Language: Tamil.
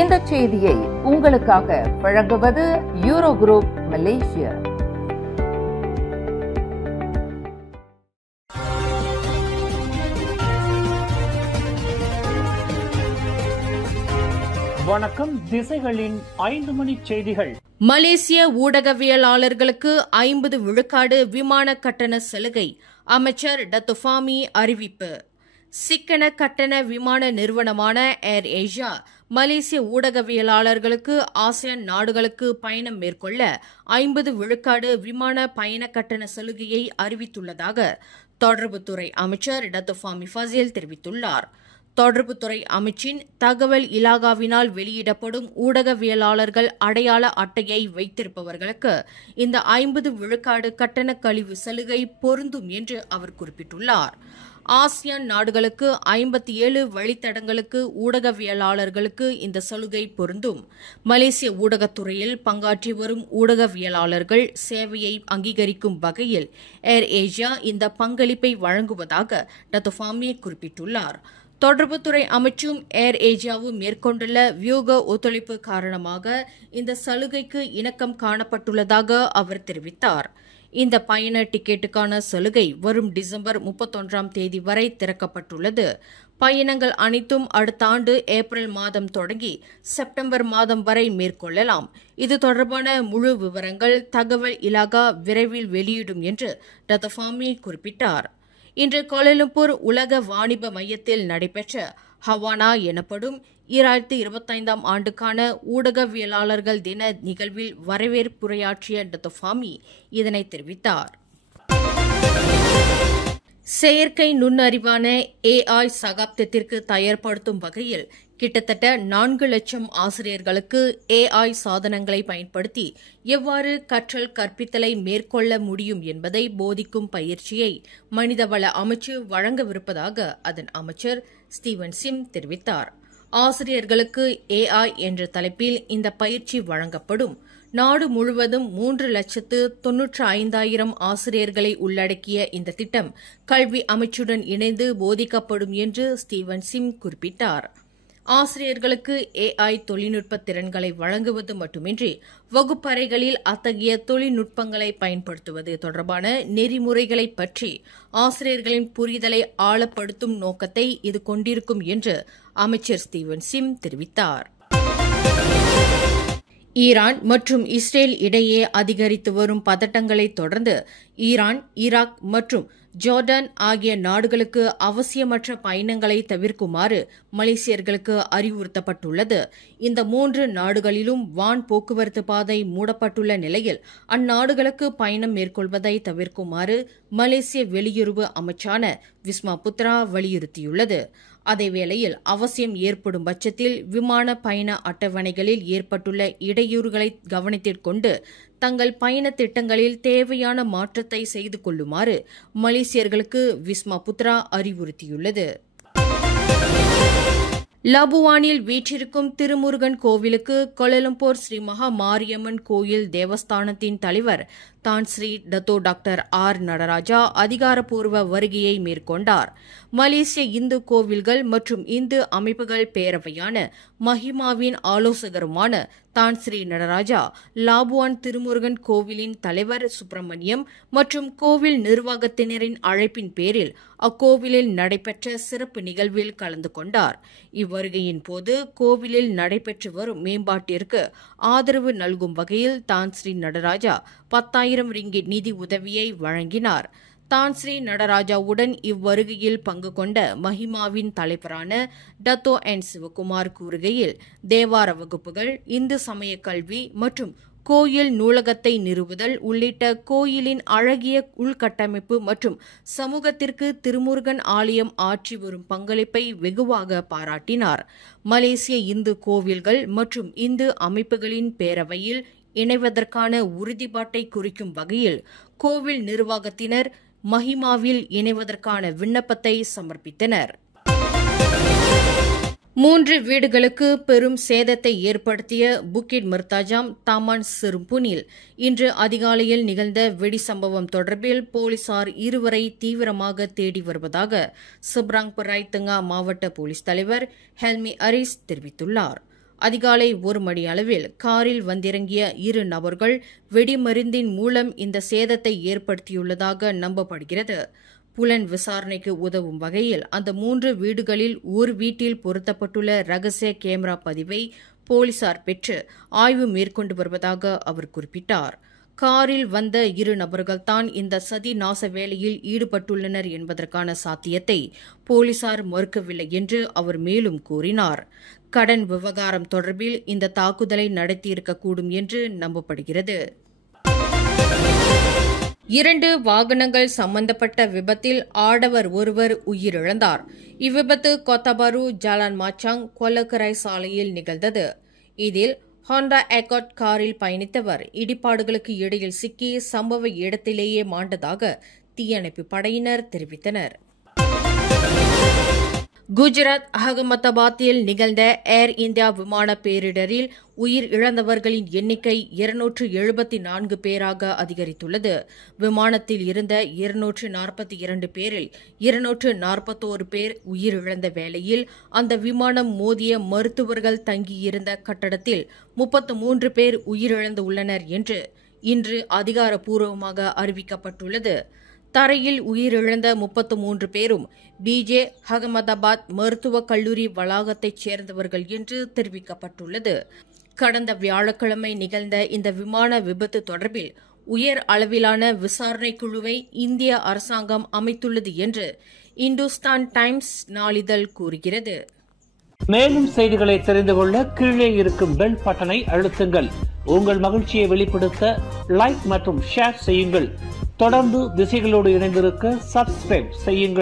இந்த செய்தியை உங்களுக்காக வழங்குவது யூரோ குரூப் மலேசியா. வணக்கம். திசைகளின் 5 மணி செய்திகள். மலேசிய ஊடகவியலாளர்களுக்கு 50 விழுக்காடு விமான கட்டண சலுகை, அமைச்சர் டத்தோ ஃபாமி அறிவிப்பு. சிக்கன கட்டண விமான நிறுவனமான ஏர் ஏசியா மலேசிய ஊடகவியலாளர்களுக்கு ஆசியான் நாடுகளுக்கு பயணம் மேற்கொள்ள 50 விழுக்காடு விமான பயண கட்டண சலுகையை அறிவித்துள்ளதாக தொடர்புத்துறை அமைச்சர் டத்தோ ஃபாமி ஃபசில் தெரிவித்துள்ளார். தொடர்புத்துறை அமைச்சின் தகவல் இலாகாவினால் வெளியிடப்படும் ஊடகவியலாளர்கள் அடையாள அட்டையை வைத்திருப்பவர்களுக்கு இந்த 50 விழுக்காடு கட்டண கழிவு சலுகை பொருந்தும் என்று அவர் குறிப்பிட்டுள்ளார். ஆசியான் நாடுகளுக்கு 57 வழித்தடங்களுக்கு ஊடகவியலாளர்களுக்கு இந்த சலுகை பொருந்தும். மலேசிய ஊடகத்துறையில் பங்காற்றி வரும் ஊடகவியலாளர்கள் சேவையை அங்கீகரிக்கும் வகையில் ஏர் ஏசியா இந்த பங்களிப்பை வழங்குவதாக டத்தோ ஃபாமி குறிப்பிட்டுள்ளார். தொடர்புத்துறை அமைச்சும் ஏர் ஏசியாவும் மேற்கொண்டுள்ள வியூக ஒத்துழைப்பு காரணமாக இந்த சலுகைக்கு இணக்கம் காணப்பட்டுள்ளதாக அவர் தெரிவித்தார். இந்த பயண டிக்கெட்டுக்கான சலுகை வரும் டிசம்பர் 31ஆம் தேதி வரை திறக்கப்பட்டுள்ளது. பயணங்கள் அனைத்தும் அடுத்த ஆண்டு ஏப்ரல் மாதம் தொடங்கி செப்டம்பர் மாதம் வரை மேற்கொள்ளலாம். இது தொடர்பான முழு விவரங்கள் தகவல் இலாகா விரைவில் வெளியிடும் என்று டத்தோ ஃபாமி குறிப்பிட்டார். இன்று கோலாலம்பூர் உலக வாணிப மையத்தில் நடைபெற்ற ஹவானா எனப்படும் 2025ஆம் ஆண்டுக்கான ஊடகவியலாளர்கள் தின நிகழ்வில் வரவேற்புரையாற்றிய டத்தோ ஃபாமி இதனை தெரிவித்தார். செயற்கை நுண்ணறிவான AI சகாப்தத்திற்கு தயார்படுத்தும் வகையில் கிட்டத்தட்ட 4 லட்சம் ஆசிரியர்களுக்கு AI சாதனங்களை பயன்படுத்தி எவ்வாறு கற்றல் கற்பித்தலை மேற்கொள்ள முடியும் என்பதை போதிக்கும் பயிற்சியை மனிதவள அமைச்சு வழங்கவிருப்பதாக அதன் அமைச்சர் ஸ்டீவன் சிம் தெரிவித்தார். ஆசிரியர்களுக்கு AI என்ற தலைப்பில் இந்த பயிற்சி வழங்கப்படும். நாடு முழுவதும் 3,95,000 ஆசிரியர்களை உள்ளடக்கிய இந்த திட்டம் கல்வி அமைச்சுடன் இணைந்து போதிக்கப்படும் என்று ஸ்டீவன் சிம் குறிப்பிட்டார். ஆசிரியர்களுக்கு AI தொழில்நுட்ப திறன்களை வழங்குவது மட்டுமின்றி வகுப்பறைகளில் அத்தகைய தொழில்நுட்பங்களை பயன்படுத்துவது தொடர்பான நெறிமுறைகளை பற்றி ஆசிரியர்களின் புரிதலை ஆழப்படுத்தும் நோக்கத்தை இது கொண்டிருக்கும் என்று அமைச்சர் ஸ்டீவன் சிம் தெரிவித்தார். ஈரான் மற்றும் இஸ்ரேல் இடையே அதிகரித்து வரும் பதட்டங்களை தொடர்ந்து ஈரான், ஈராக் மற்றும் ஜோர்டான் ஆகிய நாடுகளுக்கு அவசியமற்ற பயணங்களை தவிர்க்குமாறு மலேசியர்களுக்கு அறிவுறுத்தப்பட்டுள்ளது. இந்த 3 நாடுகளிலும் வான் போக்குவரத்து பாதை மூடப்பட்டுள்ள நிலையில் அந்நாடுகளுக்கு பயணம் மேற்கொள்வதை தவிர்க்குமாறு மலேசிய வெளியுறவு அமைச்சான விஸ்மா புத்ரா வலியுறுத்தியுள்ளது. அதேவேளையில் அவசியம் ஏற்படும் பட்சத்தில் விமான பயண அட்டவணைகளில் ஏற்பட்டுள்ள இடையூறுகளை கவனத்தில் கொண்டு தங்கள் பயண திட்டங்களில் தேவையான மாற்றத்தை செய்து கொள்ளுமாறு மலேசியர்களுக்கு விஸ்மா புத்ரா அறிவுறுத்தியுள்ளது. லபுவானில் வீற்றிருக்கும் திருமுருகன் கோவிலுக்கு கோலாலம்பூர் ஸ்ரீ மகா மாரியம்மன் கோயில் தேவஸ்தானத்தின் தலைவர் தான் Sri Dato doctor R Nataraja அதிகாரப்பூர்வ வருகையை மேற்கொண்டார். மலேசிய இந்து கோவில்கள் மற்றும் இந்து அமைப்புகள் பேரவையான மஹிமாவின் ஆலோசகருமான தான் ஸ்ரீ நடராஜா லாபுவான் திருமுருகன் கோவிலின் தலைவர் சுப்பிரமணியம் மற்றும் கோவில் நிர்வாகத்தினரின் அழைப்பின் பேரில் அக்கோவிலில் நடைபெற்ற சிறப்பு நிகழ்வில் கலந்து கொண்டார். இவ்வருகையின் போது கோவிலில் நடைபெற்று வரும் மேம்பாட்டிற்கு ஆதரவு நல்கும் வகையில் தான் ஸ்ரீ நடராஜா 10,000 ரிங்கிட் நிதி உதவியை வழங்கினார். தான் ஸ்ரீ நடராஜாவுடன் இவ்வருகையில் பங்கு கொண்ட மஹிமாவின் தலைவரான டத்தோ என் சிவகுமார் கூறுகையில், தேவார வகுப்புகள், இந்து சமய கல்வி மற்றும் கோயில் நூலகத்தை நிறுவுதல் உள்ளிட்ட கோயிலின் அழகிய உள்கட்டமைப்பு மற்றும் சமூகத்திற்கு திருமுருகன் ஆலயம் ஆற்றி வரும் பங்களிப்பை வெகுவாக பாராட்டினார். மலேசிய இந்து கோவில்கள் மற்றும் இந்து அமைப்புகளின் பேரவையில் இணைவதற்கான உறுதிப்பாட்டை குறிக்கும் வகையில் கோவில் நிர்வாகத்தினர் மஹிமாவில் இணைவதற்கான விண்ணப்பத்தை சமர்ப்பித்தனர். 3 வீடுகளுக்கு பெரும் சேதத்தை ஏற்படுத்திய புக்கிட் மிர்தாஜாம் தாமான் சிறும்புனில் இன்று அதிகாலையில் நிகழ்ந்த வெடி சம்பவம் தொடர்பில் போலீசார் 2 வரை தீவிரமாக தேடி வருவதாக சப்ராங் பராய் தெங்கா மாவட்ட போலீஸ் தலைவர் ஹெல்மி அரிஸ் தெரிவித்துள்ளார். அதிகாலை 1 மணி அளவில் காரில் வந்திறங்கிய 2 நபர்கள் வெடிமருந்தின் மூலம் இந்த சேதத்தை ஏற்படுத்தியுள்ளதாக நம்பப்படுகிறது. புலன் விசாரணைக்கு உதவும் வகையில் அந்த 3 வீடுகளில் ஒரு வீட்டில் பொருத்தப்பட்டுள்ள ரகசிய கேமரா பதிவை போலீசார் பெற்று ஆய்வு மேற்கொண்டு வருவதாக அவர் குறிப்பிட்டார். காரில் வந்த 2 நபர்கள்தான் இந்த சதி நாச வேலையில் ஈடுபட்டுள்ளனர் என்பதற்கான சாத்தியத்தை போலீசார் மறுக்கவில்லை என்று அவர் மேலும் கூறினார். கடன் விவகாரம் தொடர்பில் இந்த தாக்குதலை நடத்தியிருக்கக்கூடும் என்று நம்பப்படுகிறது. 2 வாகனங்கள் சம்பந்தப்பட்ட விபத்தில் ஆடவர் ஒருவர் உயிரிழந்தார். இவ்விபத்து கொத்தபாரு ஜாலான் மாச்சாங் கொல்லக்கரை சாலையில் நிகழ்ந்தது. இதில் ஹோண்டா அக்கார்ட் காரில் பயணித்தவர் இடிபாடுகளுக்கு இடையில் சிக்கி சம்பவ இடத்திலேயே மாண்டதாக தீயணைப்பு படையினர் தெரிவித்தனர். குஜராத் அகமதாபாத்தில் நிகழ்ந்த ஏர் இந்தியா விமான பேரிடரில் உயிர் இழந்தவர்களின் எண்ணிக்கை 274 பேராக அதிகரித்துள்ளது. விமானத்தில் இருந்த 242 பேரில் 241 பேர் உயிரிழந்த வேளையில் அந்த விமானம் மோதிய மருத்துவர்கள் தங்கியிருந்த கட்டடத்தில் 33 பேர் உயிரிழந்துள்ளனர் என்று இன்று அதிகாரப்பூர்வமாக அறிவிக்கப்பட்டுள்ளது. தரையில் உயிரிழந்த 33 பேரும் பிஜே அகமதாபாத் மருத்துவக் கல்லூரி வளாகத்தைச் சேர்ந்தவர்கள் என்று தெரிவிக்கப்பட்டுள்ளது. கடந்த வியாழக்கிழமை நிகழ்ந்த இந்த விமான விபத்து தொடர்பில் உயர் அளவிலான விசாரணை குழுவை இந்திய அரசாங்கம் அமைத்துள்ளது என்று இந்துஸ்தான் டைம்ஸ் நாளிதழ் கூறுகிறது. மேலும் செய்திகளை தெரிந்து கொள்ள கீழே இருக்கும் பெல் பட்டனை அழுத்துங்கள். உங்கள் மகிழ்ச்சியை வெளிப்படுத்த லைக் மற்றும் ஷேர் செய்யுங்கள். தொடர்ந்து திசைகளோடு இணைந்திருக்க சப்ஸ்கிரைப் செய்யுங்கள்.